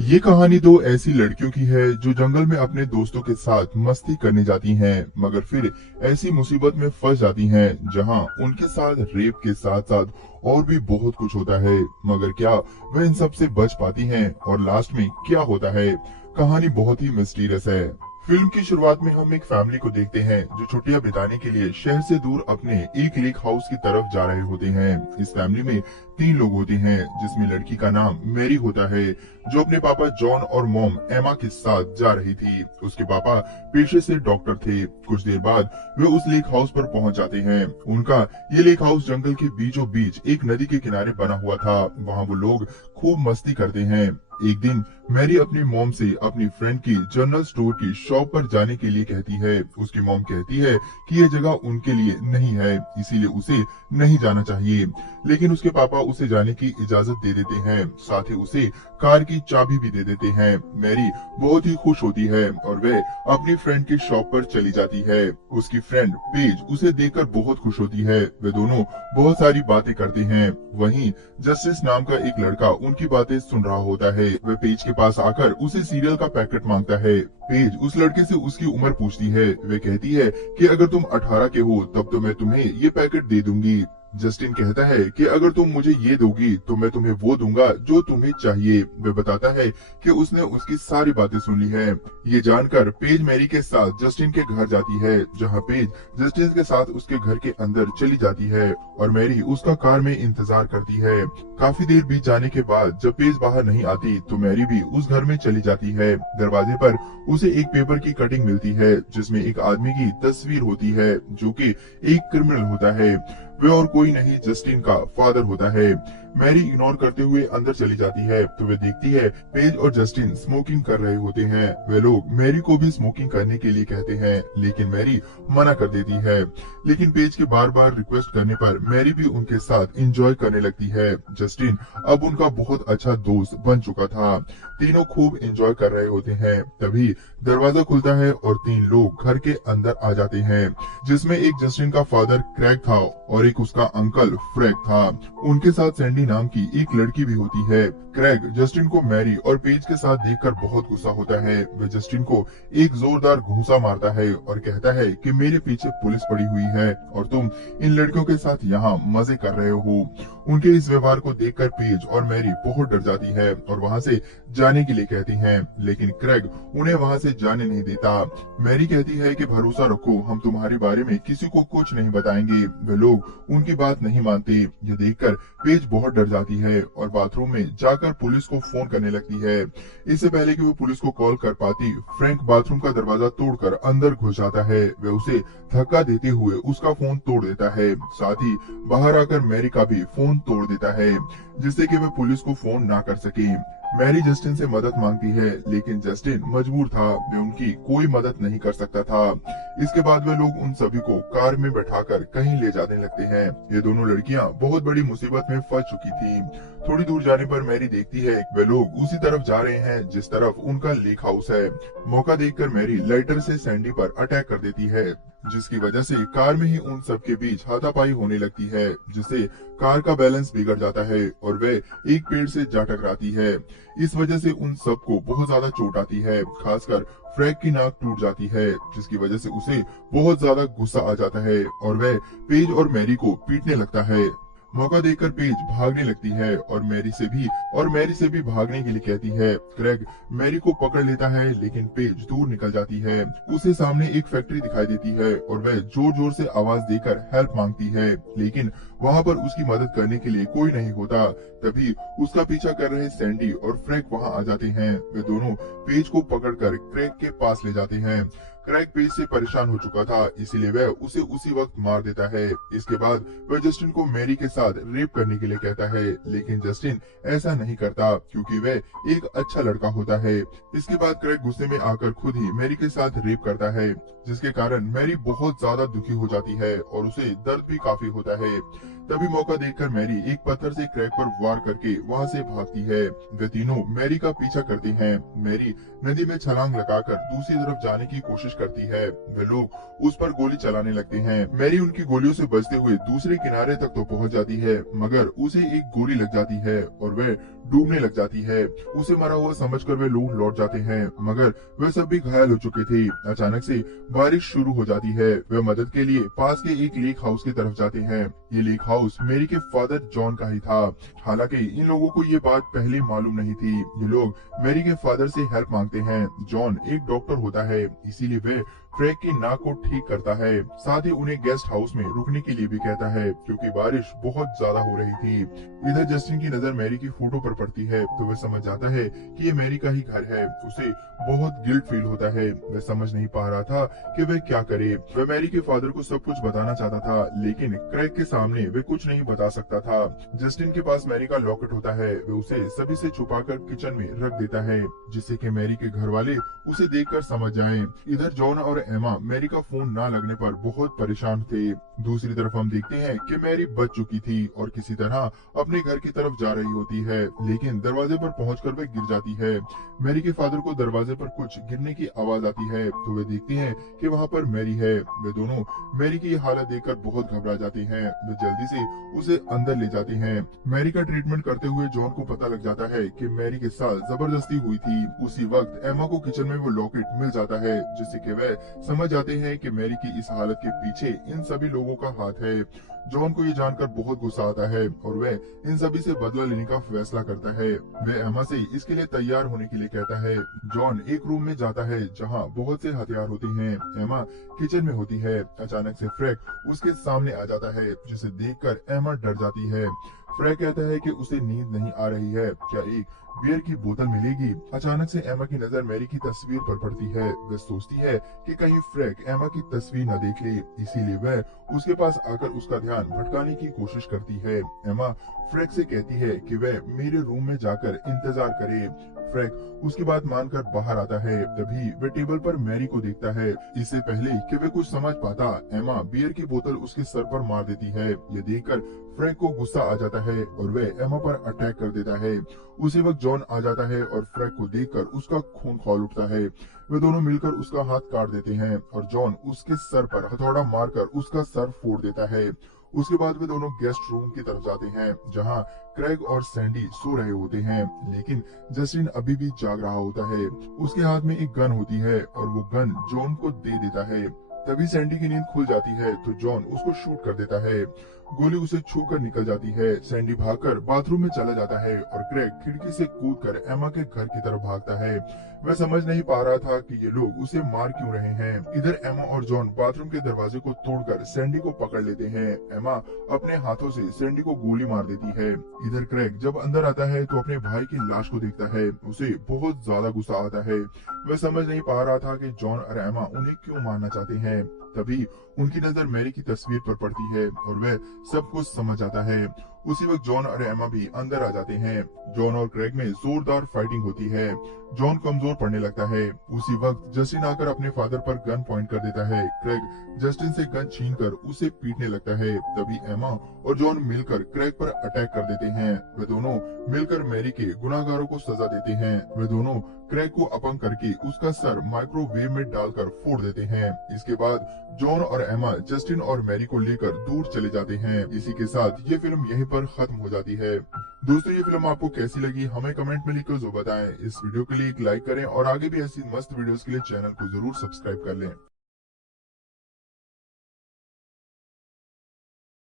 ये कहानी दो ऐसी लड़कियों की है जो जंगल में अपने दोस्तों के साथ मस्ती करने जाती हैं, मगर फिर ऐसी मुसीबत में फंस जाती हैं जहां उनके साथ रेप के साथ साथ और भी बहुत कुछ होता है। मगर क्या वह इन सब से बच पाती हैं और लास्ट में क्या होता है? कहानी बहुत ही मिस्टीरियस है। फिल्म की शुरुआत में हम एक फैमिली को देखते हैं जो छुट्टियां बिताने के लिए शहर से दूर अपने एक लेक हाउस की तरफ जा रहे होते हैं। इस फैमिली में 3 लोग होते हैं, जिसमें लड़की का नाम मैरी होता है जो अपने पापा जॉन और मॉम एमा के साथ जा रही थी। उसके पापा पेशे से डॉक्टर थे। कुछ देर बाद वे उस लेक हाउस पर पहुंच जाते हैं। उनका ये लेक हाउस जंगल के बीचों बीच एक नदी के किनारे बना हुआ था। वहाँ वो लोग खूब मस्ती करते हैं। एक दिन मैरी अपनी मॉम से अपनी फ्रेंड की जनरल स्टोर की शॉप पर जाने के लिए कहती है। उसकी मॉम कहती है कि यह जगह उनके लिए नहीं है, इसीलिए उसे नहीं जाना चाहिए। लेकिन उसके पापा उसे जाने की इजाजत दे देते हैं, साथ ही उसे कार की चाबी भी दे देते हैं। मैरी बहुत ही खुश होती है और वह अपनी फ्रेंड की शॉप पर चली जाती है। उसकी फ्रेंड पेज उसे देखकर बहुत खुश होती है। वे दोनों बहुत सारी बातें करते हैं। वहीं जस्टिस नाम का एक लड़का उनकी बातें सुन रहा होता है। वह पेज के पास आकर उसे सीरियल का पैकेट मांगता है। पेज उस लड़के से उसकी उम्र पूछती है। वह कहती है कि अगर तुम 18 के हो तब तो मैं तुम्हें ये पैकेट दे दूंगी। जस्टिन कहता है कि अगर तुम मुझे ये दोगी तो मैं तुम्हें वो दूंगा जो तुम्हें चाहिए। वह बताता है कि उसने उसकी सारी बातें सुन ली है। ये जानकर पेज मैरी के साथ जस्टिन के घर जाती है, जहां पेज जस्टिन के साथ उसके घर के अंदर चली जाती है और मैरी उसका कार में इंतजार करती है। काफी देर बीत जाने के बाद जब पेज बाहर नहीं आती तो मैरी भी उस घर में चली जाती है। दरवाजे पर उसे एक पेपर की कटिंग मिलती है जिसमें एक आदमी की तस्वीर होती है जो कि एक क्रिमिनल होता है। वह और कोई नहीं जस्टिन का फादर होता है। मैरी इग्नोर करते हुए अंदर चली जाती है तो वे देखती है पेज और जस्टिन स्मोकिंग कर रहे होते हैं। वे लोग मैरी को भी स्मोकिंग करने के लिए कहते हैं, लेकिन मैरी मना कर देती है। लेकिन पेज के बार बार रिक्वेस्ट करने पर मैरी भी उनके साथ एंजॉय करने लगती है। जस्टिन अब उनका बहुत अच्छा दोस्त बन चुका था। तीनों खूब एंजॉय कर रहे होते हैं। तभी दरवाजा खुलता है और 3 लोग घर के अंदर आ जाते हैं, जिसमें एक जस्टिन का फादर क्रैग था और एक उसका अंकल फ्रैग था। उनके साथ सैंडी नाम की एक लड़की भी होती है। क्रैग जस्टिन को मैरी और पेज के साथ देखकर बहुत गुस्सा होता है। वह जस्टिन को एक जोरदार घूंसा मारता है और कहता है कि मेरे पीछे पुलिस पड़ी हुई है और तुम इन लड़कियों के साथ यहाँ मजे कर रहे हो। उनके इस व्यवहार को देखकर पेज और मैरी बहुत डर जाती है और वहाँ से जाने के लिए कहती हैं, लेकिन क्रैग उन्हें वहाँ से जाने नहीं देता। मैरी कहती है कि भरोसा रखो, हम तुम्हारे बारे में किसी को कुछ नहीं बताएंगे। वे लोग उनकी बात नहीं मानते। ये देखकर पेज बहुत डर जाती है और बाथरूम में जाकर पुलिस को फोन करने लगती है। इससे पहले कि वो पुलिस को कॉल कर पाती, फ्रैंक बाथरूम का दरवाजा तोड़कर अंदर घुस जाता है। वह उसे धक्का देते हुए उसका फोन तोड़ देता है। साथ ही बाहर आकर मैरी का भी फोन तोड़ देता है, जिससे कि वह पुलिस को फोन ना कर सके। मैरी जस्टिन से मदद मांगती है, लेकिन जस्टिन मजबूर था, वह उनकी कोई मदद नहीं कर सकता था। इसके बाद वे लोग उन सभी को कार में बैठाकर कहीं ले जाने लगते हैं। ये दोनों लड़कियां बहुत बड़ी मुसीबत में फंस चुकी थी। थोड़ी दूर जाने पर मैरी देखती है वे लोग उसी तरफ जा रहे हैं जिस तरफ उनका लेक हाउस है। मौका देखकर मैरी लाइटर से सैंडी पर अटैक कर देती है, जिसकी वजह से कार में ही उन सब के बीच हाथापाई होने लगती है, जिससे कार का बैलेंस बिगड़ जाता है और वे एक पेड़ से जा टकराती है। इस वजह से उन सबको बहुत ज्यादा चोट आती है। खासकर फ्रैग की नाक टूट जाती है, जिसकी वजह से उसे बहुत ज्यादा गुस्सा आ जाता है और वह पेज और मैरी को पीटने लगता है। मौका देकर पेज भागने लगती है और मैरी से भी भागने के लिए कहती है। क्रैग मैरी को पकड़ लेता है, लेकिन पेज दूर निकल जाती है। उसे सामने एक फैक्ट्री दिखाई देती है और वह जोर जोर से आवाज देकर हेल्प मांगती है, लेकिन वहाँ पर उसकी मदद करने के लिए कोई नहीं होता। तभी उसका पीछा कर रहे सैंडी और फ्रैग वहाँ आ जाते हैं। वे दोनों पेज को पकड़कर क्रैग के पास ले जाते हैं। क्रैग पेज से परेशान हो चुका था, इसीलिए वह उसे उसी वक्त मार देता है। इसके बाद वह जस्टिन को मैरी के साथ रेप करने के लिए कहता है, लेकिन जस्टिन ऐसा नहीं करता क्योंकि वह एक अच्छा लड़का होता है। इसके बाद क्रैग गुस्से में आकर खुद ही मैरी के साथ रेप करता है, जिसके कारण मैरी बहुत ज्यादा दुखी हो जाती है और उसे दर्द भी काफी होता है। तभी मौका देखकर मैरी एक पत्थर से क्रैग पर वार करके वहां से भागती है। वे तीनों मैरी का पीछा करते हैं। मैरी नदी में छलांग लगाकर दूसरी तरफ जाने की कोशिश करती है। वे लोग उस पर गोली चलाने लगते हैं। मैरी उनकी गोलियों से बचते हुए दूसरे किनारे तक तो पहुंच जाती है, मगर उसे एक गोली लग जाती है और वह डूबने लग जाती है। उसे मरा हुआ समझकर वे लोग लौट जाते हैं, मगर वे सब भी घायल हो चुके थे। अचानक से बारिश शुरू हो जाती है। वे मदद के लिए पास के एक लेक हाउस की तरफ जाते हैं। ये लेक हाउस मैरी के फादर जॉन का ही था। हालांकि इन लोगों को ये बात पहले मालूम नहीं थी। ये लोग मैरी के फादर से हेल्प मांगते हैं। जॉन एक डॉक्टर होता है, इसीलिए वे क्रैग की नाक को ठीक करता है। साथ ही उन्हें गेस्ट हाउस में रुकने के लिए भी कहता है, क्योंकि बारिश बहुत ज्यादा हो रही थी। इधर जस्टिन की नजर मैरी की फोटो पर पड़ती है, तो वह समझ जाता है कि ये मैरी का ही घर है। उसे बहुत गिल्ट फील होता है। वह समझ नहीं पा रहा था कि वह क्या करे। वह मैरी के फादर को सब कुछ बताना चाहता था, लेकिन क्रैग के सामने वे कुछ नहीं बता सकता था। जस्टिन के पास मैरी का लॉकेट होता है। वे उसे सभी से छुपाकर किचन में रख देता है, जिससे कि मैरी के घर वाले उसे देखकर समझ जाएं। इधर जॉन और एमा मैरी का फोन ना लगने पर बहुत परेशान थे। दूसरी तरफ हम देखते हैं कि मैरी बच चुकी थी और किसी तरह अपने घर की तरफ जा रही होती है, लेकिन दरवाजे पर पहुंचकर वह गिर जाती है। मैरी के फादर को दरवाजे पर कुछ गिरने की आवाज आती है, तो वे देखते हैं कि वहां पर मैरी है। वे दोनों मैरी की हालत देखकर बहुत घबरा जाते हैं। वे जल्दी से उसे अंदर ले जाते हैं। मैरी का ट्रीटमेंट करते हुए जॉन को पता लग जाता है कि मैरी के साथ जबरदस्ती हुई थी। उसी वक्त एमा को किचन में वो लॉकेट मिल जाता है, जिससे कि वह समझ जाते हैं कि मैरी की इस हालत के पीछे इन सभी लोगों का हाथ है। जॉन को ये जानकर बहुत गुस्सा आता है और वह इन सभी से बदला लेने का फैसला करता है। वह एमा से इसके लिए तैयार होने के लिए कहता है। जॉन एक रूम में जाता है जहां बहुत से हथियार होते हैं। एमा किचन में होती है। अचानक से फ्रैंक उसके सामने आ जाता है, जिसे देखकर एमा डर जाती है। फ्रैंक कहता है कि उसे नींद नहीं आ रही है, क्या एक बियर की बोतल मिलेगी। अचानक से एमा की नजर मैरी की तस्वीर पर पड़ती है। वह सोचती है कि कहीं फ्रैंक एमा की तस्वीर न देख ले, इसीलिए वह उसके पास आकर उसका ध्यान भटकाने की कोशिश करती है। एमा फ्रैंक से कहती है कि वह मेरे रूम में जाकर इंतजार करे। फ्रैंक उसकी बात मानकर बाहर आता है। तभी वह टेबल पर मैरी को देखता है। इससे पहले कि वह कुछ समझ पाता, एमा बियर की बोतल उसके सर पर मार देती है। ये देखकर फ्रैंक को गुस्सा आ जाता है और वह एमा पर अटैक कर देता है। उसी वक्त जॉन आ जाता है और फ्रैंक को देखकर उसका खून खौल उठता है। वे दोनों मिलकर उसका हाथ काट देते हैं और जॉन उसके सर पर हथौड़ा मारकर उसका सर फोड़ देता है। उसके बाद वे दोनों गेस्ट रूम की तरफ जाते हैं, जहां क्रैग और सैंडी सो रहे होते हैं, लेकिन जस्टिन अभी भी जाग रहा होता है। उसके हाथ में एक गन होती है और वो गन जॉन को दे देता है। तभी सैंडी की नींद खुल जाती है, तो जॉन उसको शूट कर देता है। गोली उसे छूकर निकल जाती है। सैंडी भागकर बाथरूम में चला जाता है और क्रैग खिड़की से कूदकर एमा के घर की तरफ भागता है। वह समझ नहीं पा रहा था कि ये लोग उसे मार क्यों रहे हैं। इधर एमा और जॉन बाथरूम के दरवाजे को तोड़कर सैंडी को पकड़ लेते हैं। एमा अपने हाथों से सैंडी को गोली मार देती है। इधर क्रैग जब अंदर आता है तो अपने भाई की लाश को देखता है। उसे बहुत ज्यादा गुस्सा आता है। वह समझ नहीं पा रहा था कि जॉन और एमा उन्हें क्यों मारना चाहते हैं। तभी उनकी नजर मैरी की तस्वीर पर पड़ती है और वह सब कुछ समझ जाता है। उसी वक्त जॉन और एमा भी अंदर आ जाते हैं। जॉन और क्रैग में जोरदार फाइटिंग होती है। जॉन कमजोर पड़ने लगता है। उसी वक्त जस्टिन आकर अपने फादर पर गन पॉइंट कर देता है। क्रैग जस्टिन से गन छीनकर उसे पीटने लगता है। तभी एमा और जॉन मिलकर क्रैग पर अटैक कर देते हैं। वे दोनों मिलकर मैरी के गुनाहगारों को सजा देते हैं। वे दोनों क्रैग को अपंग करके उसका सर माइक्रोवेव में डालकर फोड़ देते हैं। इसके बाद जॉन और एमा जस्टिन और मैरी को लेकर दूर चले जाते हैं। इसी के साथ ये फिल्म यहीं पर खत्म हो जाती है। दोस्तों, ये फिल्म आपको कैसी लगी हमें कमेंट में लिखकर जो बताएं। इस वीडियो के लिए एक लाइक करें और आगे भी ऐसी मस्त वीडियोस के लिए चैनल को जरूर सब्सक्राइब कर लें।